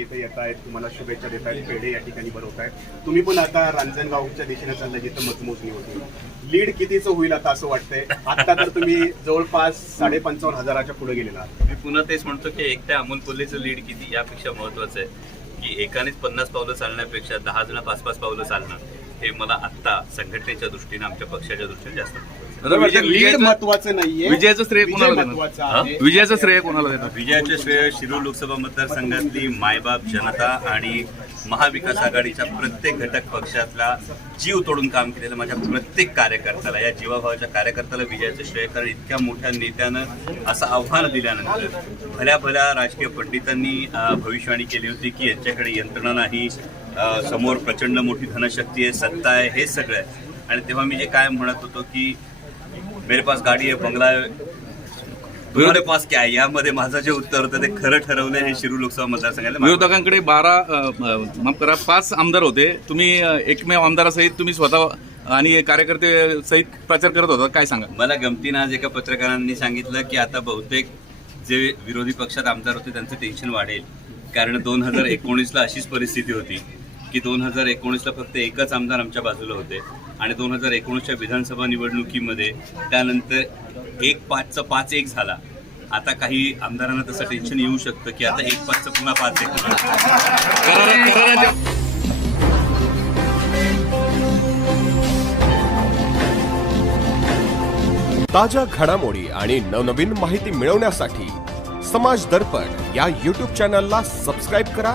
इथे येत आहेत तुम्हाला शुभेच्छा देत आहेत पेढे या ठिकाणी बरोबर आहेत तुम्ही पण आता रांजणगावच्या दिशेने चालला जिथं मतमोजणी होती लीड कितीचं होईल आता असं वाटतंय आता तर तुम्ही जवळपास साडे पंचावन्न हजाराच्या पुढे गेलेला मी पुन्हा तेच म्हणतो की एकट्या अमोल कोल्हेचं लीड किती यापेक्षा महत्वाचं आहे की एकानेच पन्नास पावलं चालण्यापेक्षा दहा जण पाच पाच पावलं चालणार हे मला आत्ता संघटनेच्या दृष्टीने आमच्या पक्षाच्या दृष्टीने जास्त लीड महत्वाचं नाहीये विजयाचं श्रेय कोणाला विजयाचं श्रेय कोणाला विजयाचं श्रेय शिरूर लोकसभा मतदारसंघातली मायबाप जनता आणि महाविकास आघाडीच्या प्रत्येक घटक पक्षातला जीव तोडून काम केलेलं माझ्या प्रत्येक कार्यकर्त्याला या जीवाभावाच्या कार्यकर्त्याला विजयाचं श्रेय कारण इतक्या मोठ्या नेत्यानं असं आव्हान दिल्यानंतर भल्या भल्या राजकीय पंडितांनी भविष्यवाणी केली होती की यांच्याकडे यंत्रणा नाही समोर प्रचंड मोठी धनशक्ती आहे सत्ता आहे हे सगळं आहे आणि तेव्हा मी जे काय म्हणत होतो की मेरे पास गाडी आहे बंगला आहे विरोध पास काय यामध्ये माझं जे उत्तर होतं ते खरं ठरवलं हे शिरू लोकसभा मतदारसंघाला विरोधकांकडे बारा माफ करा पाच आमदार होते तुम्ही एकमेव आमदारासहित तुम्ही स्वतः आणि कार्यकर्ते सहित प्रचार करत होता काय सांगा मला गमतीनं आज एका पत्रकारांनी सांगितलं की आता बहुतेक जे विरोधी पक्षात आमदार होते त्यांचं टेन्शन वाढेल कारण दोन हजार एकोणीसला अशीच परिस्थिती होती की दोन हजार एकोणीसला फक्त एकच आमदार आमच्या बाजूला होते आणि दोन हजार एकोणीसच्या विधानसभा निवडणुकीमध्ये त्यानंतर एक पाचचा पाच एक झाला आता काही आमदारांना तसं टेन्शन येऊ शकतं की आता एक पाचचं पुन्हा पाच एक ताज्या घडामोडी आणि नवनवीन माहिती मिळवण्यासाठी समाज दर्पण या यूट्यूब चॅनलला सबस्क्राईब करा